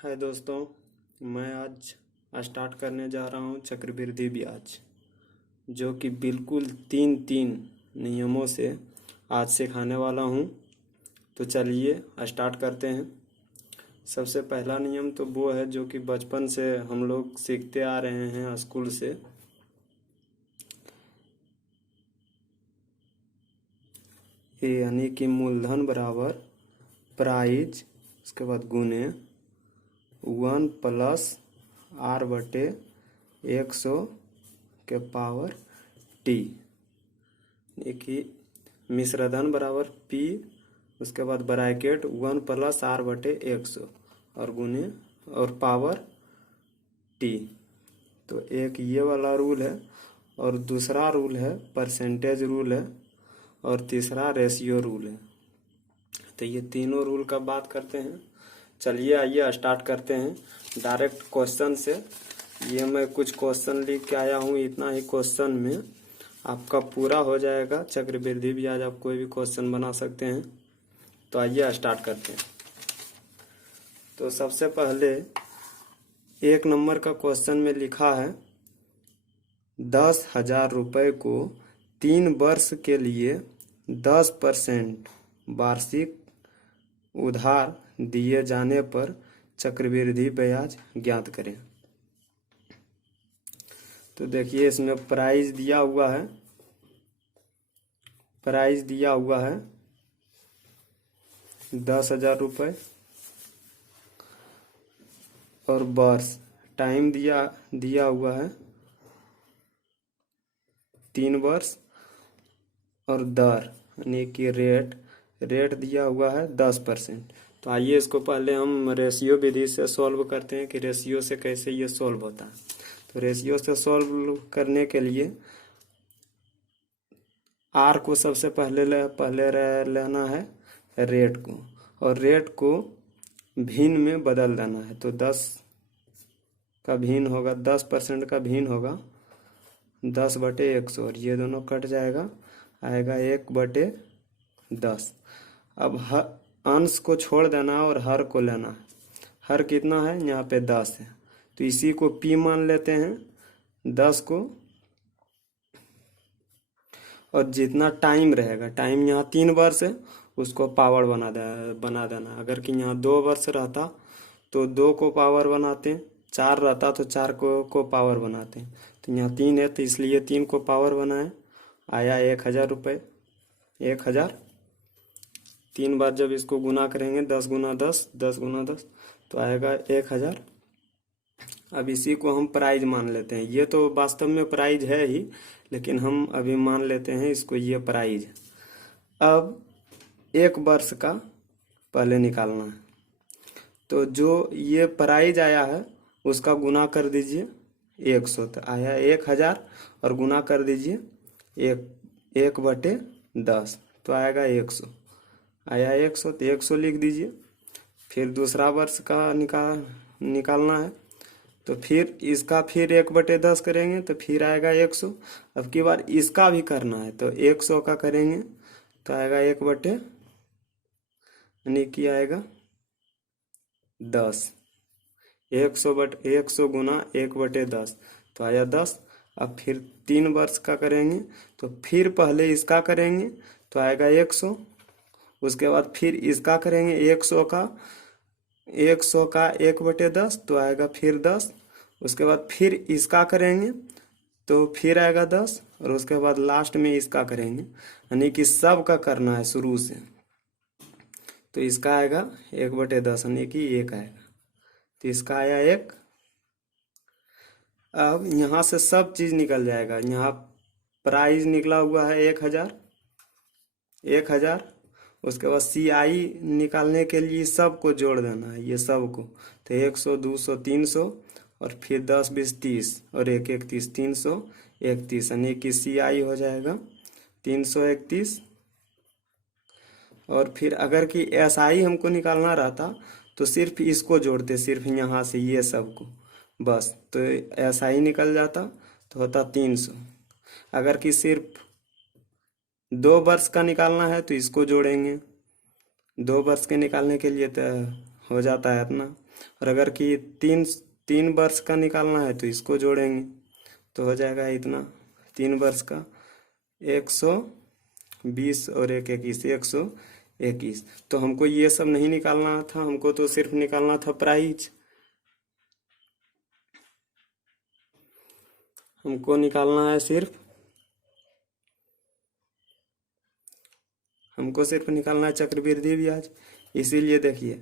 हाय दोस्तों, मैं आज स्टार्ट करने जा रहा हूँ चक्रवृद्धि ब्याज, जो कि बिल्कुल तीन तीन नियमों से आज सिखाने वाला हूँ। तो चलिए स्टार्ट करते हैं। सबसे पहला नियम तो वो है जो कि बचपन से हम लोग सीखते आ रहे हैं स्कूल से। ये यानी कि मूलधन बराबर प्राइज, उसके बाद गुने 1+r/100 के पावर t, यानी कि मिश्रधन बराबर p, उसके बाद ब्रैकेट 1+r/100 और गुने और पावर t। तो एक ये वाला रूल है, और दूसरा रूल है परसेंटेज रूल है, और तीसरा रेशियो रूल है। तो ये तीनों रूल का बात करते हैं। चलिए आइए स्टार्ट करते हैं डायरेक्ट क्वेश्चन से। ये मैं कुछ क्वेश्चन लिख के आया हूँ, इतना ही क्वेश्चन में आपका पूरा हो जाएगा चक्रवृद्धि ब्याज। आप कोई भी क्वेश्चन बना सकते हैं। तो आइए स्टार्ट करते हैं। तो सबसे पहले 1 नंबर का क्वेश्चन में लिखा है 10,000 रुपये को 3 वर्ष के लिए 10% वार्षिक उधार दिए जाने पर चक्रवृद्धि ब्याज ज्ञात करें। तो देखिए इसमें प्राइस दिया हुआ है, प्राइस दिया हुआ है 10,000 रुपये, और वर्ष टाइम दिया हुआ है 3 वर्ष, और दर यानी कि रेट दिया हुआ है 10%। तो आइए इसको पहले हम रेशियो विधि से सॉल्व करते हैं कि रेशियो से कैसे ये सॉल्व होता है। तो रेशियो से सॉल्व करने के लिए आर को सबसे पहले लेना है रेट को, और रेट को भिन्न में बदल देना है। तो 10 का भिन्न होगा, 10% का भिन्न होगा 10/100, और ये दोनों कट जाएगा, आएगा 1/10। अब अंश को छोड़ देना और हर को लेना है। हर कितना है, यहाँ पे 10 है, तो इसी को P मान लेते हैं 10 को। और जितना टाइम रहेगा, टाइम यहाँ 3 वर्ष है, उसको पावर बना देना। अगर कि यहाँ 2 वर्ष रहता तो 2 को पावर बनाते हैं, 4 रहता तो 4 को पावर बनाते हैं। तो यहाँ 3 है तो इसलिए 3 को पावर बनाए, आया 1,000 रुपये। 1,000 3 बार जब इसको गुना करेंगे 10 × 10, 10 × 10, तो आएगा 1,000। अब इसी को हम प्राइज मान लेते हैं। ये तो वास्तव में प्राइज है ही, लेकिन हम अभी मान लेते हैं इसको ये प्राइज। अब 1 वर्ष का पहले निकालना है। तो जो ये प्राइज आया है उसका गुना कर दीजिए 100, तो आया 1,000, और गुना कर दीजिए 1/10, तो आएगा 100। आया 100 तो 100 लिख दीजिए। फिर दूसरा वर्ष का निकालना है, तो फिर इसका फिर 1/10 करेंगे तो फिर आएगा 100। अब की बार इसका भी करना है, तो 100 का करेंगे तो आएगा 1/, यानी कि आएगा 10। 100 गुना 1/10, तो आया 10। अब फिर 3 वर्ष का करेंगे, तो फिर पहले इसका करेंगे तो आएगा 100। उसके बाद फिर इसका करेंगे 100 का 1/10, तो आएगा फिर 10। उसके बाद फिर इसका करेंगे तो फिर आएगा 10, और उसके बाद लास्ट में इसका करेंगे, यानी कि सब का करना है शुरू से। तो इसका आएगा 1/10, यानी कि 1 आएगा, तो इसका आया 1। अब यहाँ से सब चीज निकल जाएगा। यहाँ प्राइस निकला हुआ है 1,000। उसके बाद CI निकालने के लिए सबको जोड़ देना है, ये सबको। तो 100, 200, 300, और फिर 10, 20, 30, और 1, 1, 30, 331, यानी कि CI हो जाएगा 331। और फिर अगर कि SI हमको निकालना रहता तो सिर्फ इसको जोड़ते, सिर्फ यहाँ से ये सबको बस, तो SI निकल जाता तो होता 300। अगर कि सिर्फ 2 वर्ष का निकालना है तो इसको जोड़ेंगे। 2 वर्ष के निकालने के लिए तो हो जाता है इतना। और अगर कि 3 वर्ष का निकालना है तो इसको जोड़ेंगे तो हो जाएगा इतना। 3 वर्ष का 120 और 121, 121। तो हमको ये सब नहीं निकालना था, हमको तो सिर्फ निकालना था प्राइज। हमको निकालना है सिर्फ, हमको सिर्फ निकालना है चक्रवृद्धि ब्याज। इसीलिए देखिए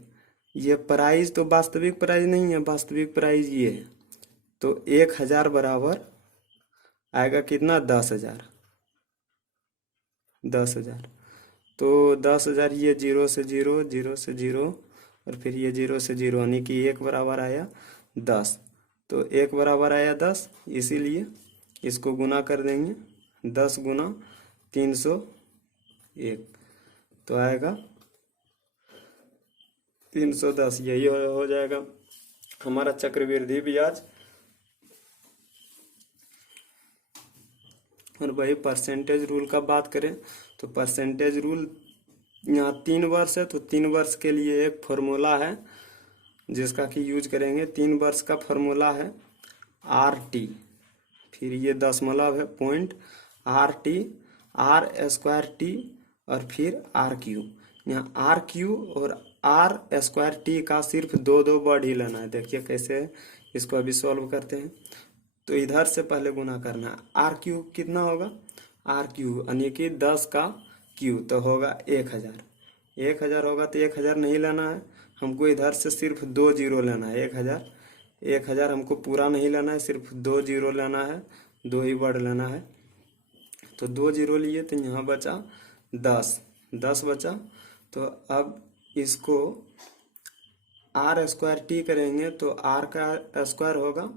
ये प्राइस तो वास्तविक प्राइस नहीं है, वास्तविक प्राइस ये है। तो 1000 बराबर आएगा कितना, 10,000। 10,000 तो 10,000 ये 0 से 0, 0 से 0 और फिर ये 0 से 0, यानी कि 1 बराबर आया 10। तो 1 बराबर आया 10, इसीलिए इसको गुना कर देंगे। 10 गुना 301 तो आएगा 310। यही हो जाएगा हमारा चक्रवृद्धि ब्याज। और वही परसेंटेज रूल का बात करें तो परसेंटेज रूल यहाँ 3 वर्ष है तो 3 वर्ष के लिए एक फॉर्मूला है जिसका कि यूज करेंगे। 3 वर्ष का फॉर्मूला है RT, फिर ये दशमलव है पॉइंट, RT R²T और फिर RQ। यहाँ RQ और R²T का सिर्फ 2 वर्ड ही लेना है। देखिए कैसे है, इसको अभी सॉल्व करते हैं। तो इधर से पहले गुना करना है। RQ कितना होगा, RQ यानी कि 10 का Q तो होगा 1000। 1000 होगा तो 1000 नहीं लेना है हमको, इधर से सिर्फ 2 जीरो लेना है। 1000 हमको पूरा नहीं लेना है, सिर्फ 2 जीरो लेना है, 2 ही वर्ड लेना है। तो 2 जीरो लिए तो यहाँ बचा 10 बचा। तो अब इसको R²T करेंगे तो R का स्क्वायर होगा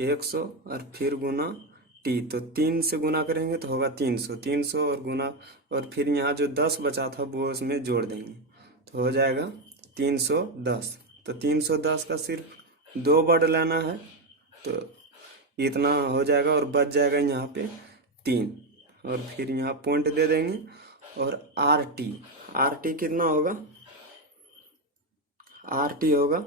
100 और फिर गुना T, तो 3 से गुना करेंगे तो होगा 300 और गुना, और फिर यहाँ जो 10 बचा था वो उसमें जोड़ देंगे तो हो जाएगा 310। तो 310 का सिर्फ 2 वर्ड लेना है तो इतना हो जाएगा और बच जाएगा यहाँ पे 3, और फिर यहाँ पॉइंट दे देंगे। और RT कितना होगा, RT होगा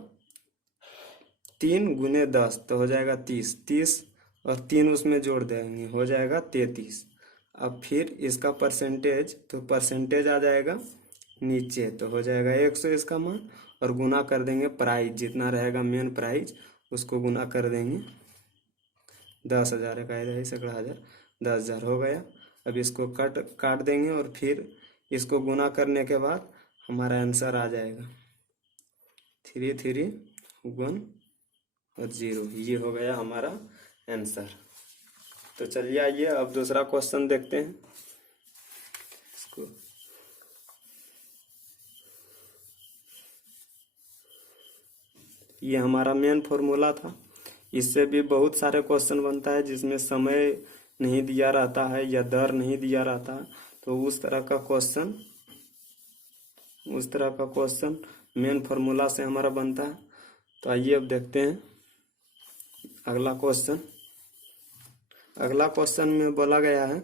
3 गुने 10 तो हो जाएगा 30 और 3 उसमें जोड़ देंगे हो जाएगा 33। अब फिर इसका परसेंटेज, तो परसेंटेज आ जाएगा नीचे तो हो जाएगा 100 इसका मान, और गुना कर देंगे प्राइज जितना रहेगा मेन प्राइज उसको गुना कर देंगे। 10,000 10,000 10,000 हो गया। अब इसको काट देंगे और फिर इसको गुना करने के बाद हमारा आंसर आ जाएगा 3 3 1 और 0। ये हो गया हमारा आंसर। तो चलिए आइए अब दूसरा क्वेश्चन देखते हैं। इसको ये हमारा मेन फॉर्मूला था। इससे भी बहुत सारे क्वेश्चन बनता है जिसमें समय नहीं दिया रहता है या दर नहीं दिया रहता है, तो उस तरह का क्वेश्चन मेन फार्मूला से हमारा बनता है। तो आइए अब देखते हैं अगला क्वेश्चन। अगला क्वेश्चन में बोला गया है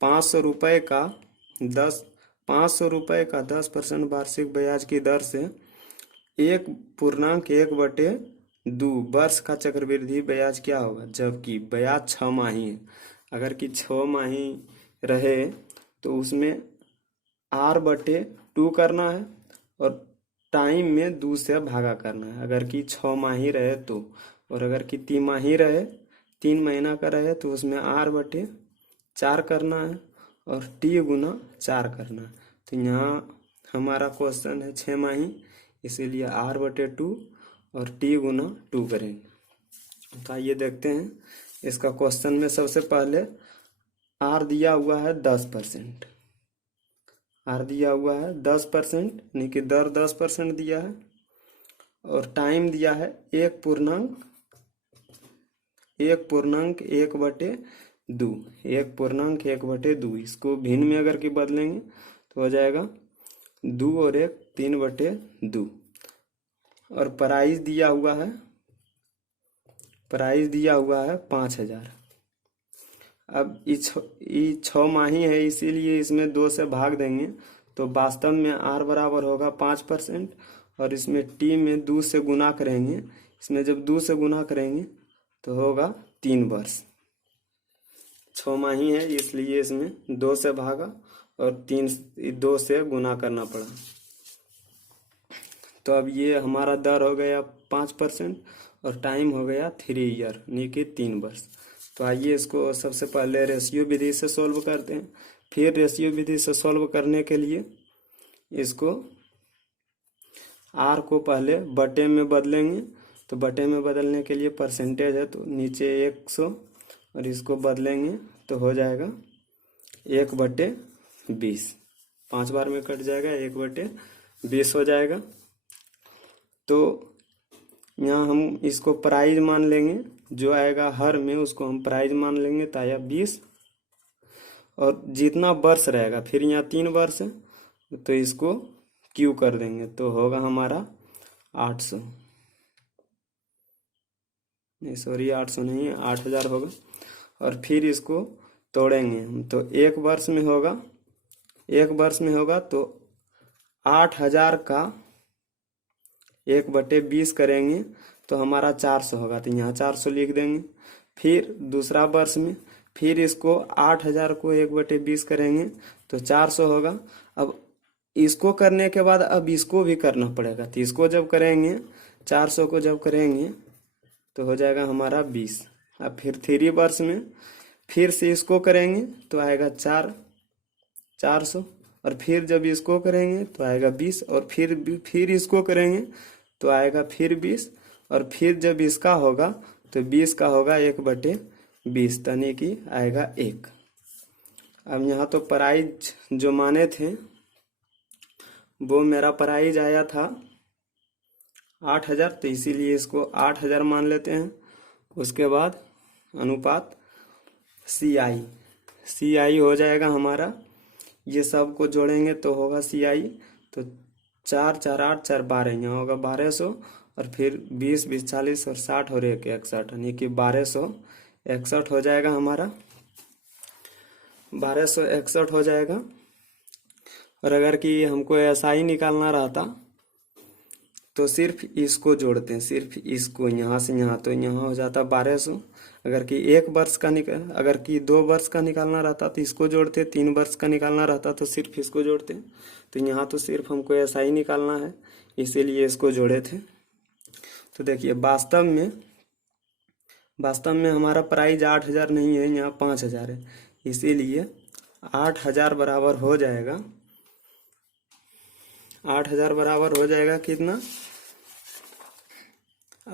500 रुपये का 10% वार्षिक ब्याज की दर से 1.1/2 वर्ष का चक्रवृद्धि ब्याज क्या होगा, जबकि ब्याज 6 माही है। अगर कि 6 माही रहे तो उसमें R/2 करना है और टाइम में 2 से भागा करना है। अगर कि 6 माही रहे तो, और अगर कि 3 माही रहे, 3 महीना का रहे तो उसमें R/4 करना है और T गुना 4 करना है। तो यहाँ हमारा क्वेश्चन है 6 माही, इसीलिए R/2 और T गुना 2 करेंगे। तो आइए देखते हैं इसका क्वेश्चन में। सबसे पहले R दिया हुआ है 10%, R दिया हुआ है 10%, यानी कि दर 10% दिया है, और टाइम दिया है 1.1/2। इसको भिन्न में अगर कि बदलेंगे तो हो जाएगा 2 और 1 3/2। और प्राइस दिया हुआ है 5,000। अब ये 6 माही है, इसीलिए इसमें 2 से भाग देंगे तो वास्तव में आर बराबर होगा 5%, और इसमें टी में 2 से गुना करेंगे, इसमें जब 2 से गुना करेंगे तो होगा 3 वर्ष। 6 माही है इसलिए इसमें 2 से भागा और 2 से गुना करना पड़ा। तो अब ये हमारा दर हो गया 5% और टाइम हो गया 3 ईयर यानी कि 3 वर्ष। तो आइए इसको सबसे पहले रेशियो विधि से सॉल्व करते हैं। फिर रेशियो विधि से सॉल्व करने के लिए इसको आर को पहले बटे में बदलेंगे। तो बटे में बदलने के लिए परसेंटेज है तो नीचे 100 और इसको बदलेंगे तो हो जाएगा 1/20। 5 बार में कट जाएगा, 1/20 हो जाएगा। तो यहाँ हम इसको प्राइज मान लेंगे, जो आएगा हर में उसको हम प्राइज मान लेंगे, तो आया 20। और जितना वर्ष रहेगा, फिर यहाँ 3 वर्ष है तो इसको क्यू कर देंगे तो होगा हमारा 800, नहीं सॉरी 800 नहीं है, 8000 होगा। और फिर इसको तोड़ेंगे हम तो 1 वर्ष में होगा, 1 वर्ष में होगा तो 8000 का 1/20 करेंगे तो हमारा 400 होगा, तो यहाँ 400 लिख देंगे। फिर दूसरा वर्ष में फिर इसको 8000 को 1/20 करेंगे तो 400 होगा। अब इसको करने के बाद अब इसको भी करना पड़ेगा, तो इसको जब करेंगे 400 को जब करेंगे तो हो जाएगा हमारा 20। अब फिर 3 वर्ष में फिर से इसको करेंगे तो आएगा 400, और फिर जब इसको करेंगे तो आएगा 20, और फिर इसको करेंगे तो आएगा फिर 20, और फिर जब इसका होगा तो 20 का होगा 1/20 यानी कि आएगा 1। अब यहाँ तो प्राइज जो माने थे वो मेरा प्राइज आया था 8000, तो इसीलिए इसको 8000 मान लेते हैं। उसके बाद अनुपात CI हो जाएगा हमारा, ये सब को जोड़ेंगे तो होगा CI, तो 4 4 8 4 12, यहाँ होगा 1200, और फिर 20 20 40 और 60 और 1 61 यानी कि 1261 हो जाएगा हमारा, 1261 हो जाएगा। और अगर कि हमको SI निकालना रहता तो सिर्फ इसको जोड़ते हैं, सिर्फ इसको यहाँ से यहाँ, तो यहाँ हो जाता 1200। अगर कि 1 वर्ष का अगर कि 2 वर्ष का निकालना रहता तो इसको जोड़ते, 3 वर्ष का निकालना रहता तो सिर्फ इसको जोड़ते। तो यहाँ तो सिर्फ हमको SI निकालना है इसीलिए इसको जोड़े थे। तो देखिए वास्तव में हमारा प्राइज 8000 नहीं है, यहाँ 5000 है, इसीलिए 8000 बराबर हो जाएगा, 8000 बराबर हो जाएगा कितना,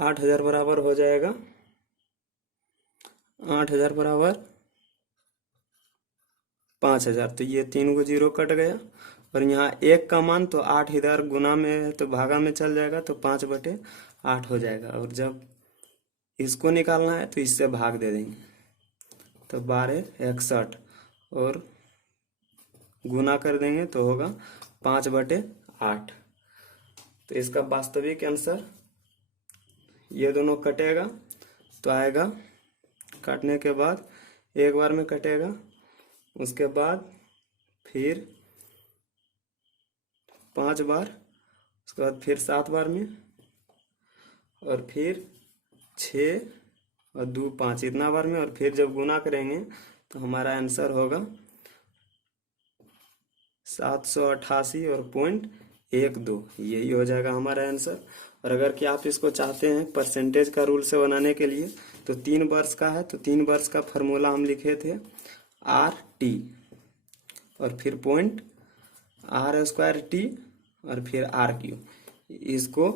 8000 बराबर हो जाएगा 8000 बराबर 5000। तो ये 3 को 0 कट गया, और यहाँ 1 का मान तो 8 इधर गुना में है तो भागा में चल जाएगा, तो 5/8 हो जाएगा। और जब इसको निकालना है तो इससे भाग दे देंगे, तो 1261 और गुना कर देंगे तो होगा 5/8। तो इसका वास्तविक आंसर, ये दोनों कटेगा तो आएगा, काटने के बाद एक बार में कटेगा, उसके बाद फिर 5 बार, उसके बाद फिर 7 बार में, और फिर 6 और 2 5 इतना बार में, और फिर जब गुना करेंगे तो हमारा आंसर होगा 788 और 0.12, यही हो जाएगा हमारा आंसर। और अगर कि आप इसको चाहते हैं परसेंटेज का रूल से बनाने के लिए तो 3 वर्ष का है, तो 3 वर्ष का फॉर्मूला हम लिखे थे RT, और फिर पॉइंट R² और फिर RQ। इसको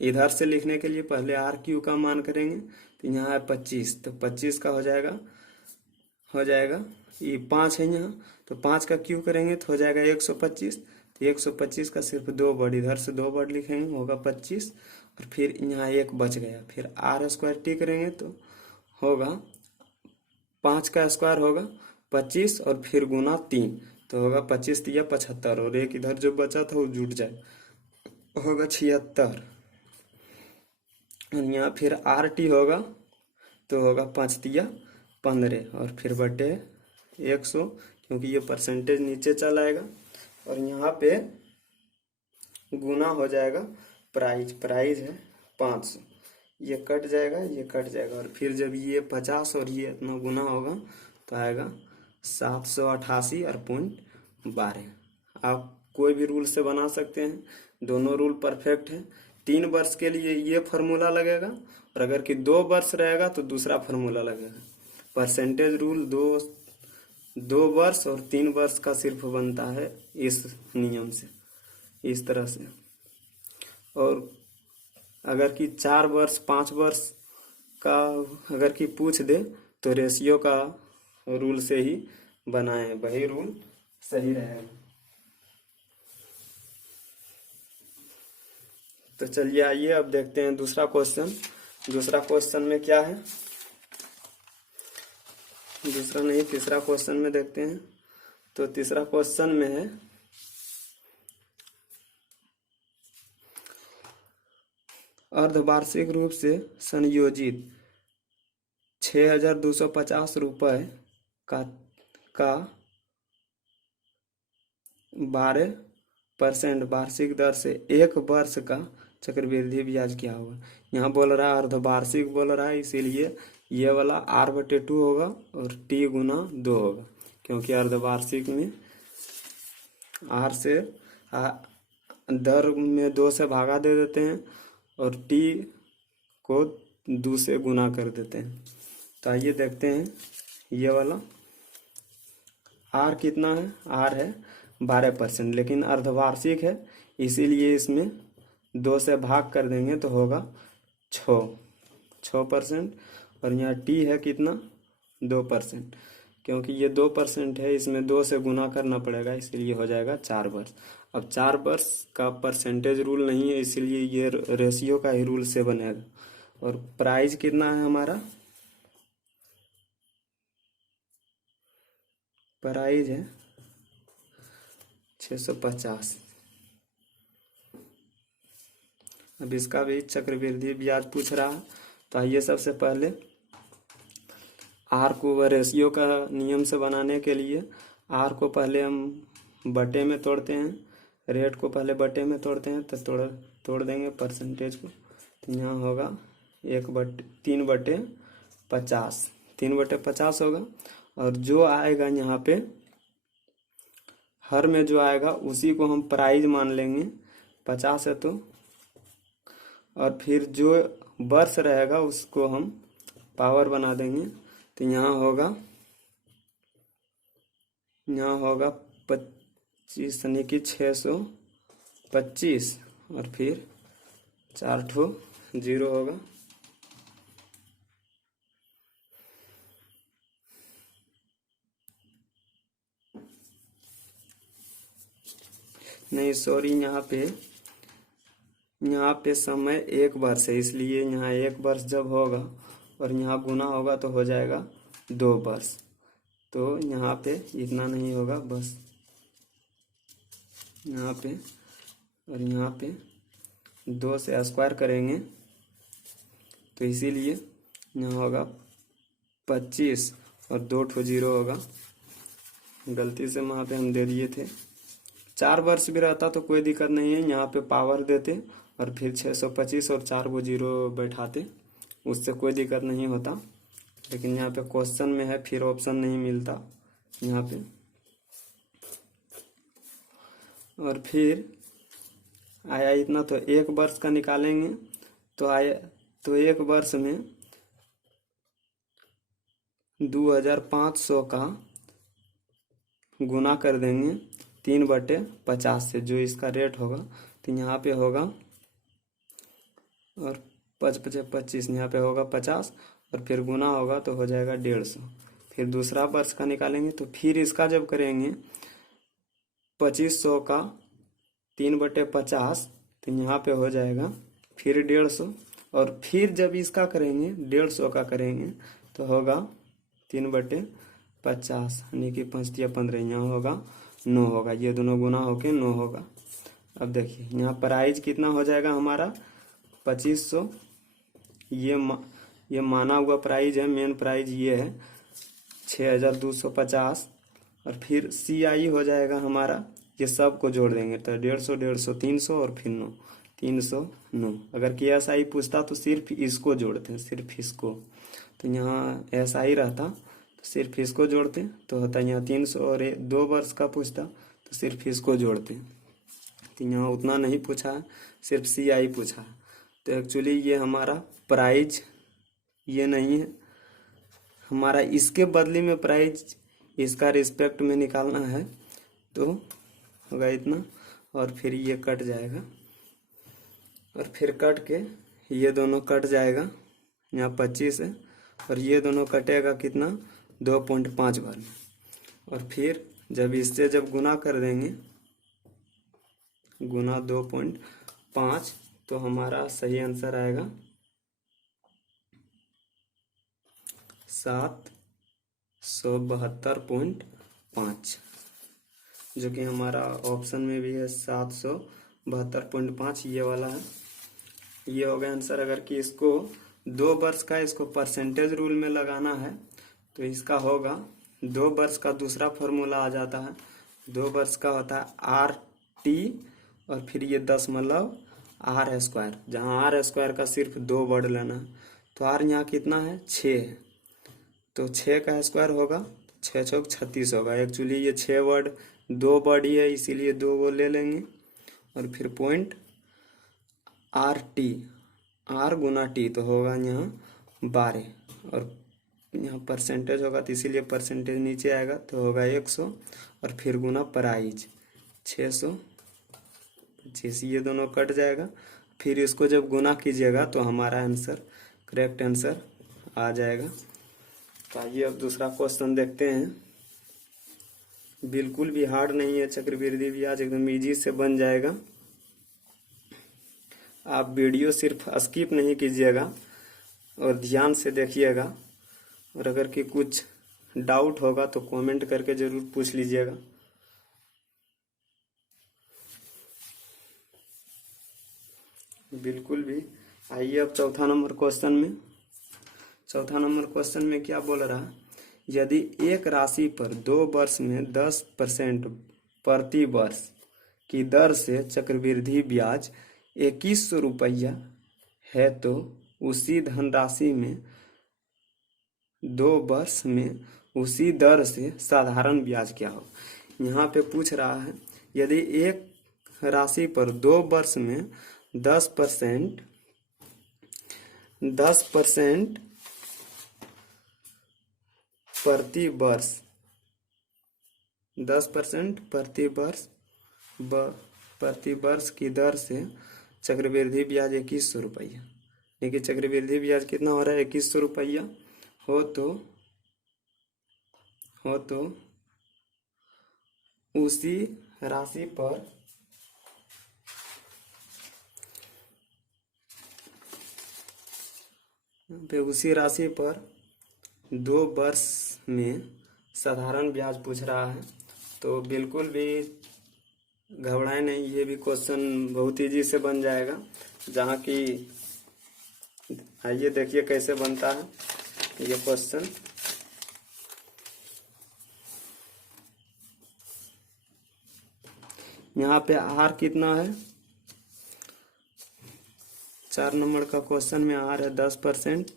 इधर से लिखने के लिए पहले RQ का मान करेंगे, तो यहाँ है 25, तो 25 का हो जाएगा ये 5 है यहाँ, तो 5 का क्यू करेंगे तो हो जाएगा 125, तो 125 का सिर्फ 2 वर्ड इधर से 2 वर्ड लिखेंगे, होगा 25, और फिर यहाँ 1 बच गया, फिर R² करेंगे तो होगा 5 का स्क्वायर होगा 25, और फिर गुना 3 तो होगा 25 3 75, और 1 इधर जो बचा था वो जुट जाए, होगा 76। और यहाँ फिर RT होगा तो होगा 5 3 15, और फिर बटे 100, क्योंकि ये परसेंटेज नीचे चल आएगा, और यहाँ पे गुना हो जाएगा प्राइज, प्राइज है 500, ये कट जाएगा, ये कट जाएगा, और फिर जब ये 50 और ये इतना गुना होगा तो आएगा 788 और पॉइंट 12। आप कोई भी रूल से बना सकते हैं, दोनों रूल परफेक्ट है। 3 वर्ष के लिए ये फार्मूला लगेगा, और अगर कि 2 वर्ष रहेगा तो दूसरा फार्मूला लगेगा। परसेंटेज रूल 2 वर्ष और 3 वर्ष का सिर्फ बनता है इस नियम से, इस तरह से। और अगर कि 4 वर्ष 5 वर्ष का अगर कि पूछ दे तो रेशियो का रूल से ही बनाए, वही रूल सही रहेगा। तो चलिए आइए अब देखते हैं दूसरा क्वेश्चन। दूसरा क्वेश्चन में क्या है, दूसरा नहीं तीसरा क्वेश्चन में देखते हैं। तो तीसरा क्वेश्चन में है अर्धवार्षिक रूप से संयोजित 6,250 रुपये का 12% वार्षिक दर से 1 वर्ष का चक्रवृद्धि ब्याज क्या होगा। यहाँ बोल रहा है अर्धवार्षिक बोल रहा है, इसीलिए ये वाला R/2 होगा और T गुना 2 होगा, क्योंकि अर्धवार्षिक में R से दर में 2 से भागा दे देते हैं और T को 2 से गुना कर देते हैं। तो आइए देखते हैं, ये वाला R कितना है, R है 12%, लेकिन अर्धवार्षिक है इसीलिए इसमें 2 से भाग कर देंगे तो होगा 6%। और यहाँ T है कितना 2%, क्योंकि ये 2% है, इसमें 2 से गुना करना पड़ेगा, इसीलिए हो जाएगा 4 वर्ष। अब 4 वर्ष का परसेंटेज रूल नहीं है, इसीलिए ये रेशियो का ही रूल से बनेगा। और प्राइस कितना है हमारा, प्राइस है 650। अब इसका भी चक्रवृद्धि ब्याज पूछ रहा है। तो आइए सबसे पहले R को रेशियो का नियम से बनाने के लिए R को पहले हम बटे में तोड़ते हैं, रेट को पहले बटे में तोड़ते हैं, तो तोड़ देंगे परसेंटेज को। तो यहाँ होगा 3/50, 3/50 होगा। और जो आएगा यहाँ पे हर में जो आएगा उसी को हम प्राइज मान लेंगे, 50 है तो। और फिर जो वर्ष रहेगा उसको हम पावर बना देंगे। तो यहाँ होगा 25 यानी कि 625 और फिर 4 ठो 0 होगा। नहीं सॉरी, यहाँ पे समय 1 वर्ष है, इसलिए यहाँ 1 वर्ष जब होगा और यहाँ गुना होगा तो हो जाएगा 2 वर्ष। तो यहाँ पे इतना नहीं होगा, बस यहाँ पे और यहाँ पे 2 से स्क्वायर करेंगे तो इसीलिए यहाँ होगा 25 और 2 ठो 0 होगा। गलती से वहाँ पे हम दे दिए थे। 4 वर्ष भी रहता तो कोई दिक्कत नहीं है, यहाँ पे पावर देते और फिर 625 और 4 को 0 बैठाते, उससे कोई दिक्कत नहीं होता। लेकिन यहाँ पे क्वेश्चन में है, फिर ऑप्शन नहीं मिलता यहाँ पे। और फिर आया इतना, तो 1 वर्ष का निकालेंगे तो आया, तो 1 वर्ष में 2500 का गुना कर देंगे 3/50 से, जो इसका रेट होगा। तो यहाँ पे होगा और 5×25 यहाँ पे होगा 50 और फिर गुना होगा तो हो जाएगा 150। फिर दूसरा वर्ष का निकालेंगे तो फिर इसका जब करेंगे 2500 का 3/50 तो यहाँ पे हो जाएगा फिर 150। और फिर जब इसका करेंगे 150 का करेंगे तो होगा 3/50 यानी कि 5×15, यहाँ होगा 9 होगा, ये दोनों गुना होके 9 होगा। अब देखिए यहाँ प्राइज कितना हो जाएगा हमारा 2500, ये माना हुआ प्राइज है, मेन प्राइज ये है 6,250। और फिर CI हो जाएगा हमारा ये सब को जोड़ देंगे तो 150, 150, 300 और फिर 9, 309। अगर कि ऐसा ही पूछता तो सिर्फ इसको जोड़ते हैं, सिर्फ इसको। तो यहाँ ऐसा ही रहता तो सिर्फ इसको जोड़ते तो होता यहाँ 300, और 2 वर्ष का पूछता तो सिर्फ इसको जोड़ते। तो यहाँ उतना नहीं पूछा है, सिर्फ सी आई पूछा है। तो एक्चुअली ये हमारा प्राइज ये नहीं है, हमारा इसके बदले में प्राइज इसका रिस्पेक्ट में निकालना है। तो होगा इतना, और फिर ये कट जाएगा, और फिर कट के ये दोनों कट जाएगा, यहाँ 25 है, और ये दोनों कटेगा कितना 2.5 बार में। और फिर जब इससे जब गुना कर देंगे, गुना 2.5, तो हमारा सही आंसर आएगा 772.5, जो कि हमारा ऑप्शन में भी है 772.5, ये वाला है। ये हो गया आंसर। अगर कि इसको 2 वर्ष का इसको परसेंटेज रूल में लगाना है तो इसका होगा 2 वर्ष का दूसरा फॉर्मूला आ जाता है। 2 वर्ष का होता है RT और फिर ये 10 R², जहाँ R² का सिर्फ 2 वर्ड लेना है। तो R यहाँ कितना है 6 है, तो 6 का स्क्वायर होगा 6 चौक 36 होगा। एक्चुअली ये 6 वर्ड 2 वर्ड ही है, इसीलिए 2 वो ले लेंगे। और फिर पॉइंट RT, R गुना T, तो होगा यहाँ 12, और यहाँ परसेंटेज होगा तो इसीलिए परसेंटेज नीचे आएगा, तो होगा 100, और फिर गुना प्राइज 625, ये दोनों कट जाएगा। फिर इसको जब गुना कीजिएगा तो हमारा आंसर, करेक्ट आंसर आ जाएगा। तो आइए अब दूसरा क्वेश्चन देखते हैं। बिल्कुल भी हार्ड नहीं है, चक्रवृद्धि ब्याज एकदम इजी से बन जाएगा। आप वीडियो सिर्फ स्किप नहीं कीजिएगा और ध्यान से देखिएगा, और अगर कि कुछ डाउट होगा तो कमेंट करके जरूर पूछ लीजिएगा। बिल्कुल भी। आइए अब चौथा नंबर क्वेश्चन में। चौथा नंबर क्वेश्चन में क्या बोल रहा है, यदि एक राशि पर 2 वर्ष में 10% प्रति वर्ष की दर से चक्रवृद्धि ब्याज 2100 रुपया है, तो उसी धनराशि में 2 वर्ष में उसी दर से साधारण ब्याज क्या हो। यहाँ पे पूछ रहा है यदि एक राशि पर 2 वर्ष में 10% प्रति वर्ष 10% प्रति वर्ष की दर से चक्रवृद्धि ब्याज 2100 रुपया, देखिए चक्रवृद्धि ब्याज कितना हो रहा है 2100 रुपया हो तो उसी राशि पर 2 वर्ष में साधारण ब्याज पूछ रहा है। तो बिल्कुल भी घबराए नहीं, ये भी क्वेश्चन बहुत इजी से बन जाएगा। जहाँ की आइए देखिए कैसे बनता है ये क्वेश्चन। यहाँ पे R कितना है, 4 नंबर का क्वेश्चन में R है 10%,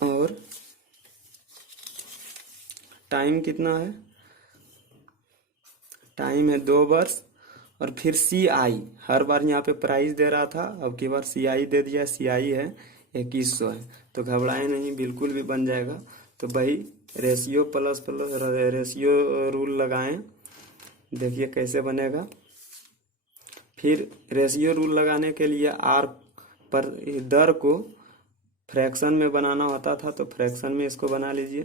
और टाइम कितना है, टाइम है 2 वर्ष, और फिर CI, हर बार यहाँ पे प्राइस दे रहा था, अब की बार CI दे दिया, CI है 2100 है। तो घबराए नहीं, बिल्कुल भी बन जाएगा। तो भाई रेशियो प्लस रेशियो रूल लगाएं, देखिए कैसे बनेगा। फिर रेशियो रूल लगाने के लिए R पर दर को फ्रैक्शन में बनाना होता था, तो फ्रैक्शन में इसको बना लीजिए,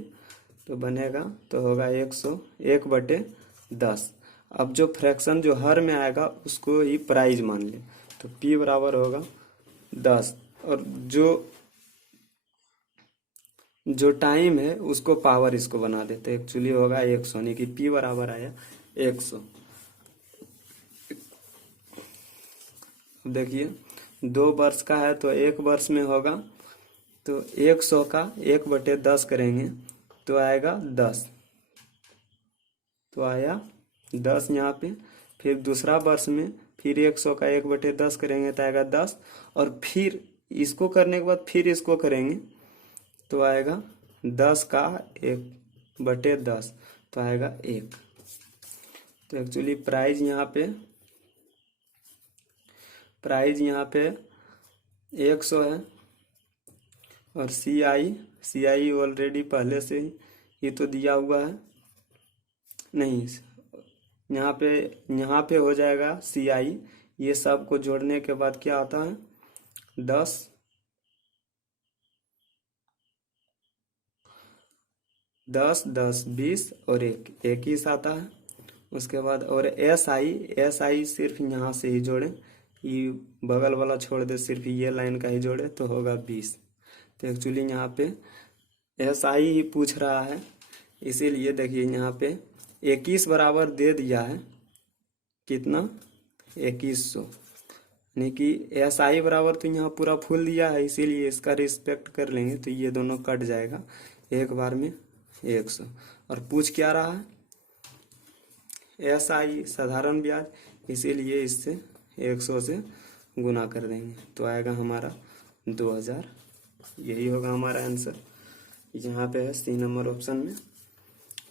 तो बनेगा तो होगा 101/10। अब जो फ्रैक्शन जो हर में आएगा उसको ही प्राइज मान ले, तो P बराबर होगा 10, और जो टाइम है उसको पावर इसको बना देते, एक्चुअली होगा 100, यानी कि P बराबर आया 100। देखिए 2 वर्ष का है तो 1 वर्ष में होगा, तो 100 का 1/10 करेंगे तो आएगा 10, तो आया 10 यहाँ पे। फिर दूसरा वर्ष में फिर 100 का 1/10 करेंगे तो आएगा 10, और फिर इसको करने के बाद फिर इसको करेंगे तो आएगा 10 का 1/10 तो आएगा 1। तो एक्चुअली प्राइस यहाँ पे 100 है, और सी आई ऑलरेडी पहले से ही ये तो दिया हुआ है, नहीं यहाँ पे हो जाएगा सी आई। ये सब को जोड़ने के बाद क्या आता है 10 10 10 20 और 21 आता है। उसके बाद और एस आई सिर्फ यहाँ से ही जोड़े, ये बगल वाला छोड़ दे, सिर्फ ये लाइन का ही जोड़े तो होगा 20। तो एक्चुअली यहाँ पे एस आई ही पूछ रहा है, इसीलिए देखिए यहाँ पे 21 बराबर दे दिया है, कितना 2100, यानी कि एस आई बराबर तो यहाँ पूरा फुल दिया है, इसीलिए इसका रिस्पेक्ट कर लेंगे तो ये दोनों कट जाएगा एक बार में 100। और पूछ क्या रहा है एस आई साधारण ब्याज, इसीलिए इससे 100 से गुना कर देंगे तो आएगा हमारा 2000। यही होगा हमारा आंसर, यहाँ पे है सी नंबर ऑप्शन में।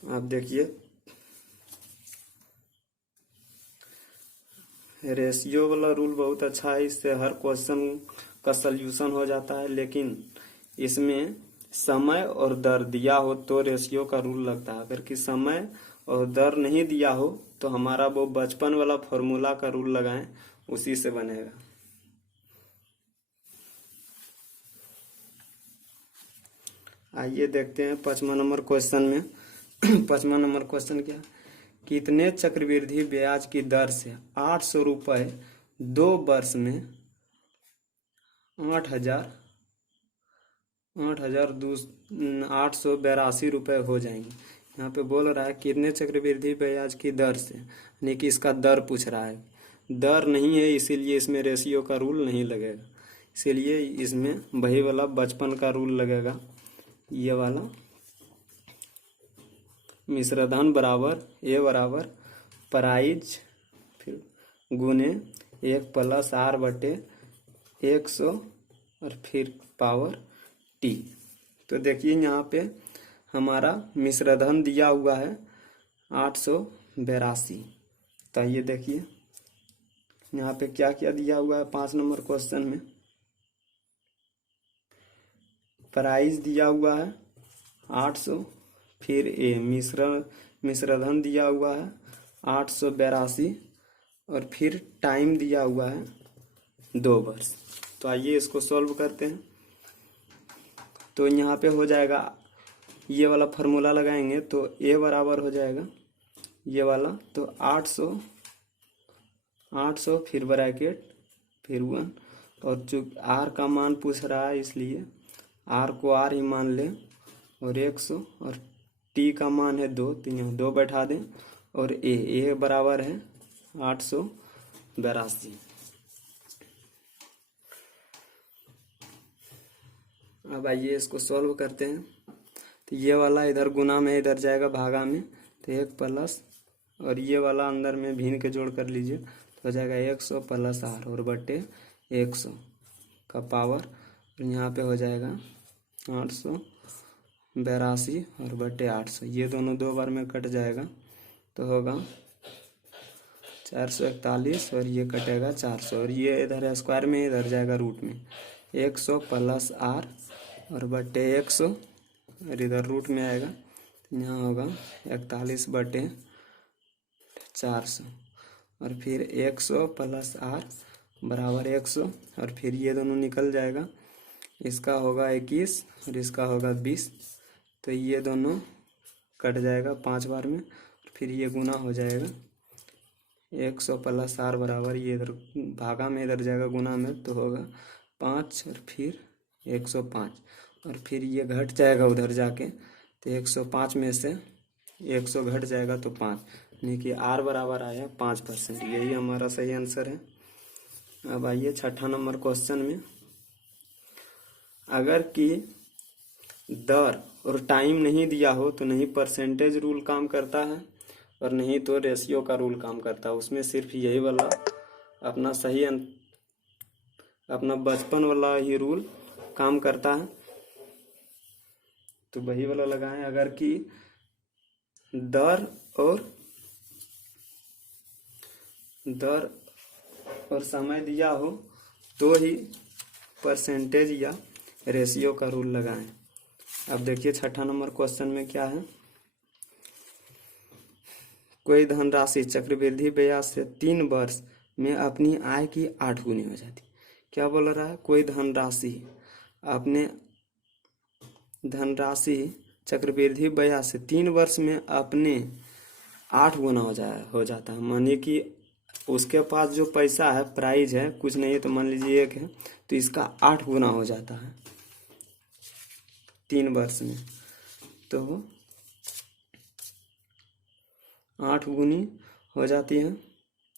आप देखिए रेशियो वाला रूल बहुत अच्छा है, इससे हर क्वेश्चन का सल्यूशन हो जाता है, लेकिन इसमें समय और दर दिया हो तो रेशियो का रूल लगता है। अगर कि समय और दर नहीं दिया हो तो हमारा वो बचपन वाला फॉर्मूला का रूल लगाएं, उसी से बनेगा। आइए देखते हैं 5वां नंबर क्वेश्चन में। 5वां नंबर क्वेश्चन क्या, कितने चक्रवृद्धि ब्याज की दर से 800 रुपये 2 वर्ष में 8,882 रुपये हो जाएंगे। यहाँ पे बोल रहा है कितने चक्रवृद्धि ब्याज की दर से, यानी कि इसका दर पूछ रहा है। दर नहीं है इसीलिए इसमें रेशियो का रूल नहीं लगेगा, इसीलिए इसमें वही वाला बचपन का रूल लगेगा। ये वाला मिश्रधन बराबर ए बराबर प्राइज फिर गुने 1+R/100 और फिर पावर टी। तो देखिए यहाँ पे हमारा मिश्रधन दिया हुआ है 882। तो ये देखिए यहाँ पे क्या क्या दिया हुआ है 5 नंबर क्वेश्चन में। प्राइस दिया हुआ है 800, फिर ए मिश्रधन दिया हुआ है 882, और फिर टाइम दिया हुआ है 2 वर्ष। तो आइए इसको सॉल्व करते हैं। तो यहाँ पे हो जाएगा ये वाला फार्मूला लगाएंगे तो ए बराबर हो जाएगा ये वाला, तो 800 फिर ब्रैकेट फिर 1, और जो आर का मान पूछ रहा है इसलिए आर को आर ही मान लें, और 100, और टी का मान है 2 तो यहाँ 2 बैठा दें, और ए बराबर है 882। अब आइए इसको सॉल्व करते हैं। तो ये वाला इधर गुना में इधर जाएगा भागा में, तो 1 प्लस, और ये वाला अंदर में भिन्न के जोड़ कर लीजिए तो हो जाएगा 100 + R और बटे 100 का पावर, और यहाँ पे हो जाएगा 882 और बटे 800। ये दोनों 2 बार में कट जाएगा तो होगा 441, और ये कटेगा 400, और ये इधर स्क्वायर में इधर जाएगा रूट में 100 + R और बटे 100, और इधर रूट में आएगा तो यहाँ होगा 41/400, और फिर 100 + R बराबर 100, और फिर ये दोनों निकल जाएगा, इसका होगा 21 और इसका होगा 20, तो ये दोनों कट जाएगा 5 बार में, और फिर ये गुना हो जाएगा 100 + R बराबर, ये इधर भागा में इधर जाएगा गुना में तो होगा 5, और फिर 105, और फिर ये घट जाएगा उधर जाके तो 105 में से 100 घट जाएगा तो 5, यानी कि R बराबर आया 5%। यही हमारा सही आंसर है। अब आइए 6ठा नंबर क्वेश्चन में, अगर कि दर और टाइम नहीं दिया हो तो नहीं परसेंटेज रूल काम करता है, और नहीं तो रेशियो का रूल काम करता है। उसमें सिर्फ यही वाला अपना सही अपना बचपन वाला ही रूल काम करता है, तो वही वाला लगाएं। अगर कि दर और समय दिया हो तो ही परसेंटेज या रेशियो का रूल लगाएं। अब देखिए 6ठा नंबर क्वेश्चन में क्या है। कोई धनराशि चक्रवृद्धि ब्याज से 3 वर्ष में अपनी आय की 8 गुनी हो जाती। क्या बोल रहा है? कोई धनराशि चक्रवृद्धि ब्याज से 3 वर्ष में अपने 8 गुना हो जाता है। मानिए कि उसके पास जो पैसा है, प्राइज है, कुछ नहीं है तो मान लीजिए 1 है, तो इसका 8 गुना हो जाता है 3 वर्ष में। तो 8 गुनी हो जाती है।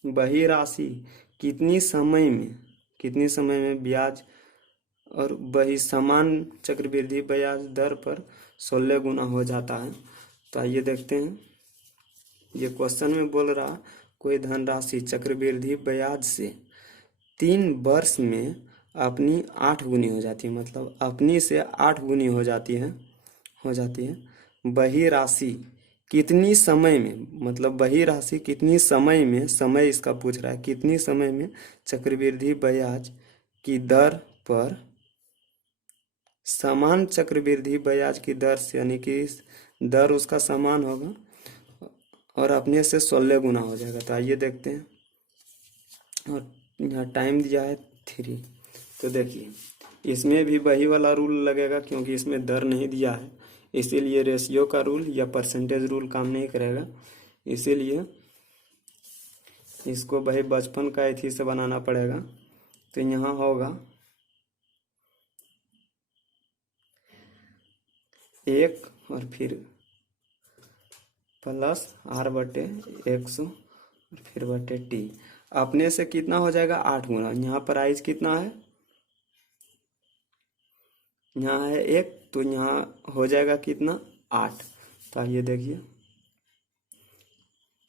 वही राशि कितनी समय में ब्याज और वही समान चक्रवृद्धि ब्याज दर पर 16 गुना हो जाता है। तो आइए देखते हैं। ये क्वेश्चन में बोल रहा, कोई धनराशि चक्रवृद्धि ब्याज से 3 वर्ष में अपनी 8 गुनी हो जाती है, मतलब अपनी से 8 गुनी हो जाती है। वही राशि कितनी समय में, मतलब वही राशि कितनी समय में, समय इसका पूछ रहा है, कितनी समय में चक्रवृद्धि ब्याज की दर पर समान चक्रवृद्धि ब्याज की दर से, यानी कि दर उसका समान होगा और अपने से 16 गुना हो जाएगा। तो आइए देखते हैं। और यहाँ टाइम दिया है 3। तो देखिए इसमें भी वही वाला रूल लगेगा, क्योंकि इसमें दर नहीं दिया है, इसीलिए रेशियो का रूल या परसेंटेज रूल काम नहीं करेगा। इसीलिए इसको वही बचपन का इथी से बनाना पड़ेगा। तो यहाँ होगा 1 और फिर प्लस r/100 और फिर बटे t। अपने से कितना हो जाएगा? 8 गुना। यहाँ प्राइस कितना है? यहाँ है 1, तो यहाँ हो जाएगा कितना? 8। तो आइए देखिए,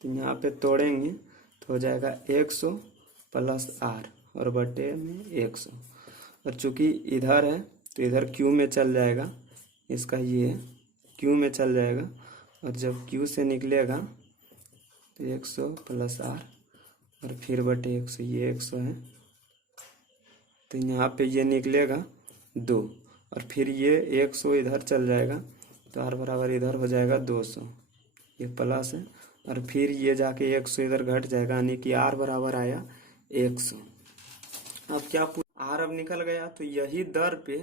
तो यहाँ पे तोड़ेंगे तो हो जाएगा 100 प्लस r और बटे में 100। और चूंकि इधर है तो इधर क्यू में चल जाएगा, इसका ये क्यू में चल जाएगा। और जब क्यू से निकलेगा तो 100 प्लस r और फिर बटे 100, ये 100 है, तो यहाँ पे ये निकलेगा 2 और फिर ये 100 इधर चल जाएगा, तो r बराबर इधर हो जाएगा 200, ये प्लस है। और फिर ये जाके 100 इधर घट जाएगा, यानी कि r बराबर आया 100। अब क्या r अब निकल गया, तो यही दर पे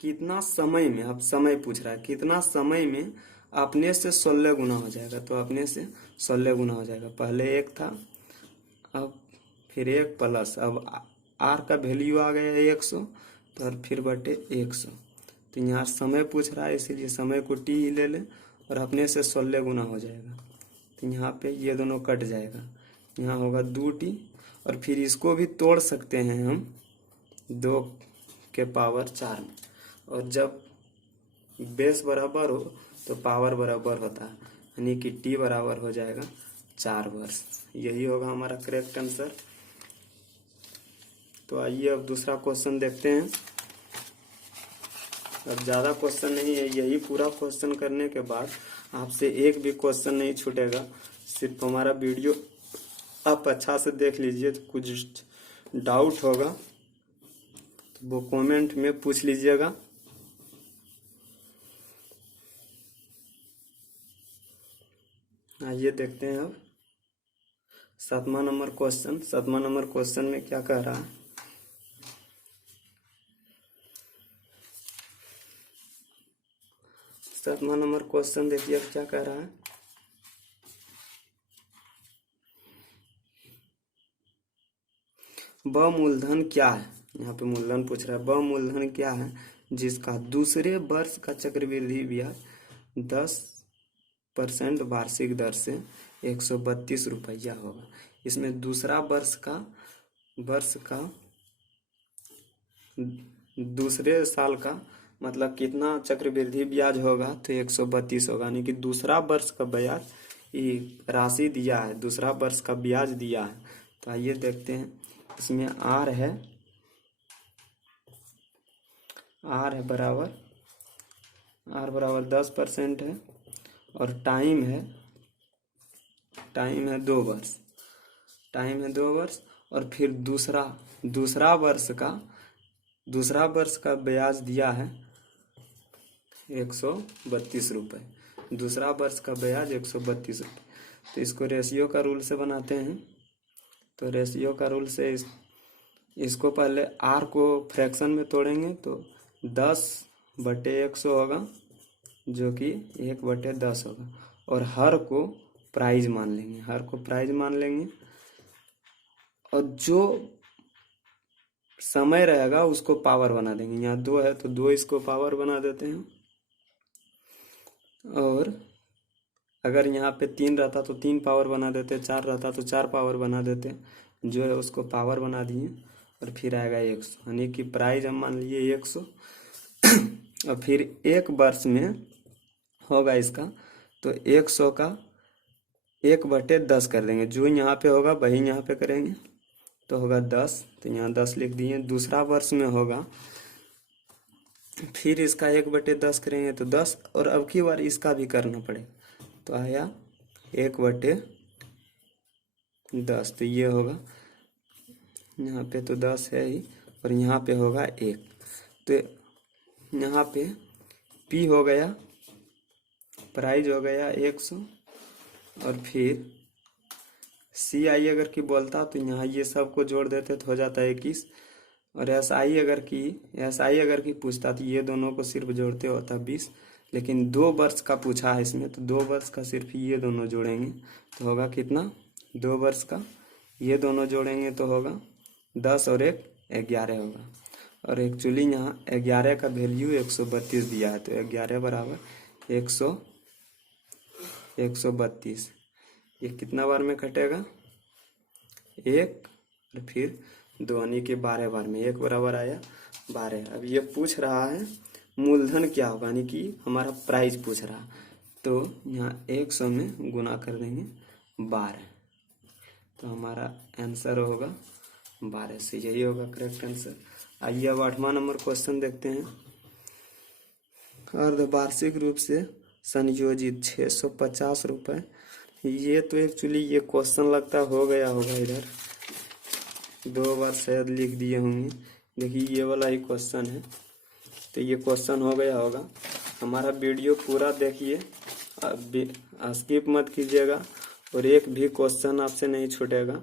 कितना समय में, अब समय पूछ रहा है, कितना समय में अपने से 16 गुना हो जाएगा। तो अपने से 16 गुना हो जाएगा। पहले 1 था, अब फिर 1 प्लस, अब r का वैल्यू आ गया 100, तो और फिर बटे 100। तो यहाँ समय पूछ रहा है, इसीलिए समय को t ही ले लें और अपने से 16 गुना हो जाएगा। तो यहाँ पे ये दोनों कट जाएगा, यहाँ होगा 2t। और फिर इसको भी तोड़ सकते हैं हम 2 के पावर 4 में, और जब बेस बराबर हो तो पावर बराबर होता है, यानी कि t बराबर हो जाएगा 4 वर्ष। यही होगा हमारा करेक्ट आंसर। तो आइए अब दूसरा क्वेश्चन देखते हैं। अब ज़्यादा क्वेश्चन नहीं है, यही पूरा क्वेश्चन करने के बाद आपसे एक भी क्वेश्चन नहीं छूटेगा। सिर्फ हमारा वीडियो आप अच्छा से देख लीजिए, तो कुछ डाउट होगा तो वो कमेंट में पूछ लीजिएगा। आइए देखते हैं अब 7वां नंबर क्वेश्चन। 7वां नंबर क्वेश्चन में क्या कह रहा है? सातवां नंबर क्वेश्चन देखिए अब क्या कह रहा है। वह मूलधन क्या है, यहाँ पे मूलधन पूछ रहा है। वह मूलधन क्या है जिसका दूसरे वर्ष का चक्रवृद्धि ब्याज 10% वार्षिक दर से 132 रुपया होगा। इसमें दूसरा वर्ष का दूसरे साल का मतलब कितना चक्रवृद्धि ब्याज होगा, तो 132 होगा, यानी कि दूसरा वर्ष का ब्याज ये राशि दिया है, दूसरा वर्ष का ब्याज दिया है। तो आइए देखते हैं, इसमें आर है बराबर 10% है, और टाइम है 2 वर्ष, और फिर दूसरा वर्ष का ब्याज दिया है 132 रुपये। दूसरा वर्ष का ब्याज 132 रुपये। तो इसको रेशियो का रूल से बनाते हैं। तो रेशियो का रूल से इसको पहले आर को फ्रैक्शन में तोड़ेंगे तो 10/100 होगा, जो कि 1/10 होगा, और हर को प्राइज मान लेंगे, और जो समय रहेगा उसको पावर बना देंगे। यहाँ 2 है तो 2 इसको पावर बना देते हैं, और अगर यहाँ पे 3 रहता तो 3 पावर बना देते, 4 रहता तो 4 पावर बना देते, जो है उसको पावर बना दिए, और फिर आएगा 100, यानी कि प्राइज हम मान लिए 100। और फिर एक वर्ष में होगा इसका, तो 100 का 1/10 कर देंगे, जो यहाँ पे होगा वही यहाँ पे करेंगे, तो होगा 10, तो यहाँ 10 लिख दिए। दूसरा वर्ष में होगा, फिर इसका 1/10 करेंगे तो 10, और अब की बार इसका भी करना पड़ेगा, तो आया 1/10। तो ये होगा, यहाँ पे तो 10 है ही, और यहाँ पे होगा 1, तो यहाँ पे P हो गया, प्राइज हो गया 100, और फिर CI अगर की बोलता तो यहाँ ये सब को जोड़ देते तो हो जाता 21, और SI अगर की पूछता तो ये दोनों को सिर्फ जोड़ते होता 20, लेकिन 2 वर्ष का पूछा है इसमें, तो 2 वर्ष का सिर्फ ये दोनों जोड़ेंगे तो होगा कितना, 2 वर्ष का ये दोनों जोड़ेंगे तो होगा 10 और 1 11 होगा। और एक्चुअली यहाँ 11 का वैल्यू 132 दिया है, तो 11 बराबर 132। ये कितना बार में कटेगा, 1 और फिर 2, यानी कि 12 बार में 1 बराबर आया 12। अब ये पूछ रहा है मूलधन क्या होगा, यानी कि हमारा प्राइस पूछ रहा, तो यहाँ 100 में गुना कर देंगे 12, तो हमारा आंसर होगा 12 से, यही होगा करेक्ट आंसर। आइए अब 8वां नंबर क्वेश्चन देखते हैं। अर्धवार्षिक रूप से संयोजित 650 रुपये। ये तो एक्चुअली ये क्वेश्चन लगता हो गया होगा, इधर 2 बार शायद लिख दिए होंगे। देखिए ये वाला ही क्वेश्चन है, तो ये क्वेश्चन हो गया होगा। हमारा वीडियो पूरा देखिए, स्किप मत कीजिएगा, और एक भी क्वेश्चन आपसे नहीं छूटेगा,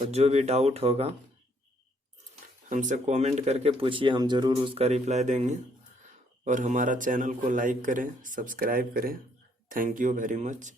और जो भी डाउट होगा हमसे कमेंट करके पूछिए, हम ज़रूर उसका रिप्लाई देंगे। और हमारा चैनल को लाइक करें, सब्सक्राइब करें। Thank you very much.